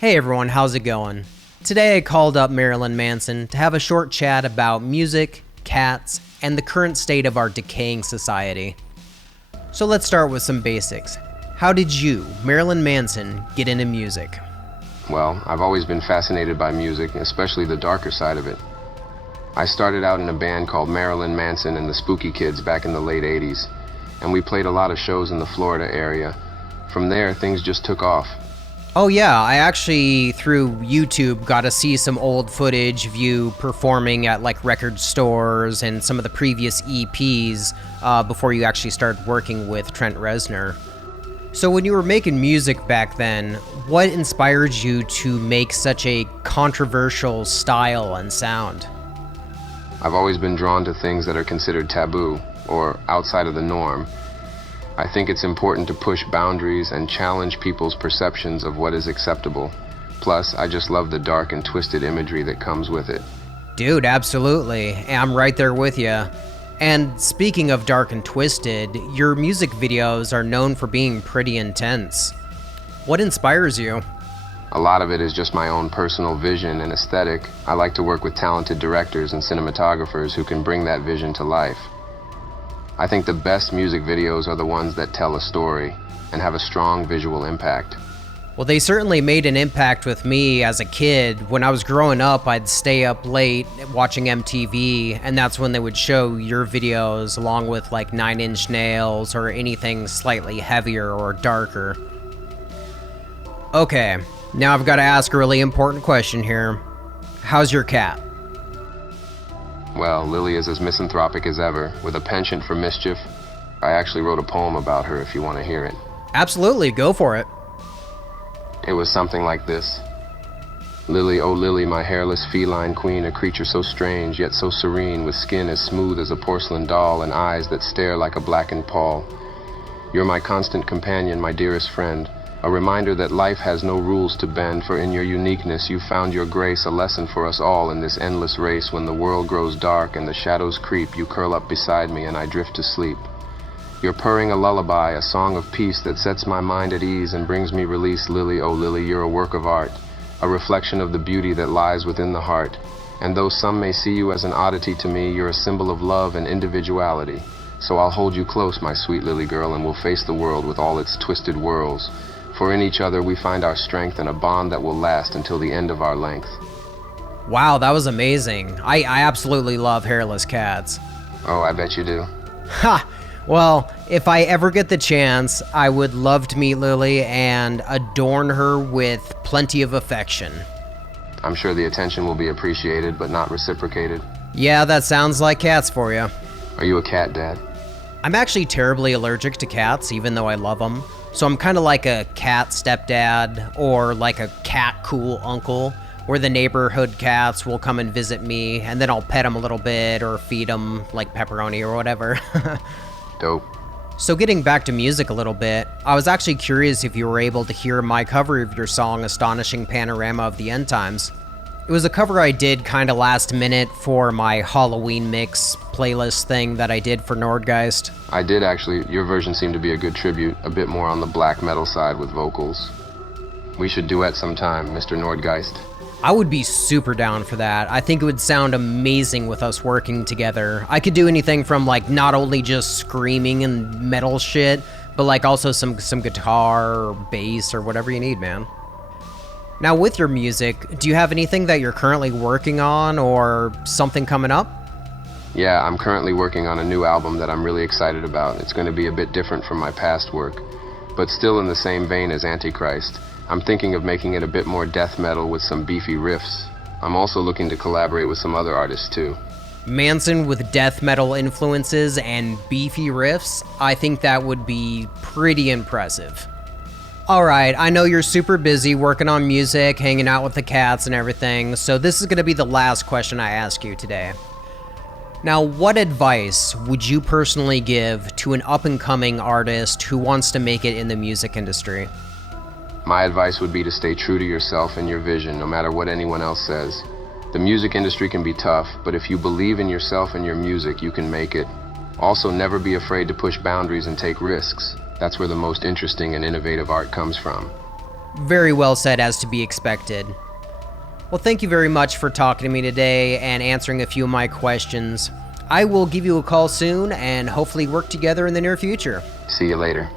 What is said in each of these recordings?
Hey everyone, how's it going? Today I called up Marilyn Manson to have a short chat about music, cats, and the current state of our decaying society. So let's start with some basics. How did you, Marilyn Manson, get into music? Well, I've always been fascinated by music, especially the darker side of it. I started out in a band called Marilyn Manson and the Spooky Kids back in the late 80s, and we played a lot of shows in the Florida area. From there, things just took off. Oh yeah, I actually, through YouTube, got to see some old footage of you performing at like record stores and some of the previous EPs before you actually started working with Trent Reznor. So when you were making music back then, what inspired you to make such a controversial style and sound? I've always been drawn to things that are considered taboo or outside of the norm. I think it's important to push boundaries and challenge people's perceptions of what is acceptable. Plus, I just love the dark and twisted imagery that comes with it. Dude, absolutely. I'm right there with you. And speaking of dark and twisted, your music videos are known for being pretty intense. What inspires you? A lot of it is just my own personal vision and aesthetic. I like to work with talented directors and cinematographers who can bring that vision to life. I think the best music videos are the ones that tell a story and have a strong visual impact. Well, they certainly made an impact with me as a kid. When I was growing up, I'd stay up late watching MTV, and that's when they would show your videos along with like Nine Inch Nails or anything slightly heavier or darker. Okay, now I've got to ask a really important question here. How's your cat? Well, Lily is as misanthropic as ever, with a penchant for mischief. I actually wrote a poem about her if you want to hear it. Absolutely, go for it. It was something like this. Lily, oh Lily, my hairless feline queen, a creature so strange, yet so serene, with skin as smooth as a porcelain doll and eyes that stare like a blackened pall. You're my constant companion, my dearest friend, a reminder that life has no rules to bend, for in your uniqueness you found your grace, a lesson for us all in this endless race. When the world grows dark and the shadows creep, you curl up beside me and I drift to sleep. You're purring a lullaby, a song of peace that sets my mind at ease and brings me release. Lily, oh Lily, you're a work of art, a reflection of the beauty that lies within the heart. And though some may see you as an oddity, to me, you're a symbol of love and individuality. So I'll hold you close, my sweet Lily girl, and we'll face the world with all its twisted whirls. For in each other we find our strength and a bond that will last until the end of our length. Wow, that was amazing. I absolutely love hairless cats. Oh, I bet you do. Ha! Well, if I ever get the chance, I would love to meet Lily and adorn her with plenty of affection. I'm sure the attention will be appreciated, but not reciprocated. Yeah, that sounds like cats for you. Are you a cat dad? I'm actually terribly allergic to cats, even though I love them. So I'm kind of like a cat stepdad or like a cat cool uncle, where the neighborhood cats will come and visit me, and then I'll pet them a little bit or feed them like pepperoni or whatever. Dope. So getting back to music a little bit, I was actually curious if you were able to hear my cover of your song Astonishing Panorama of the End Times. It was a cover I did kind of last minute for my Halloween mix playlist thing that I did for Nordgeist. I did actually. Your version seemed to be a good tribute, a bit more on the black metal side with vocals. We should duet sometime, Mr. Nordgeist. I would be super down for that. I think it would sound amazing with us working together. I could do anything from like not only just screaming and metal shit, but like also some guitar or bass or whatever you need, man. Now with your music, do you have anything that you're currently working on or something coming up? Yeah, I'm currently working on a new album that I'm really excited about. It's going to be a bit different from my past work, but still in the same vein as Antichrist. I'm thinking of making it a bit more death metal with some beefy riffs. I'm also looking to collaborate with some other artists too. Manson with death metal influences and beefy riffs? I think that would be pretty impressive. Alright, I know you're super busy working on music, hanging out with the cats and everything, so this is going to be the last question I ask you today. Now, what advice would you personally give to an up-and-coming artist who wants to make it in the music industry? My advice would be to stay true to yourself and your vision, no matter what anyone else says. The music industry can be tough, but if you believe in yourself and your music, you can make it. Also, never be afraid to push boundaries and take risks. That's where the most interesting and innovative art comes from. Very well said, as to be expected. Well, thank you very much for talking to me today and answering a few of my questions. I will give you a call soon and hopefully work together in the near future. See you later.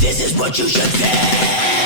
This is what you should fear.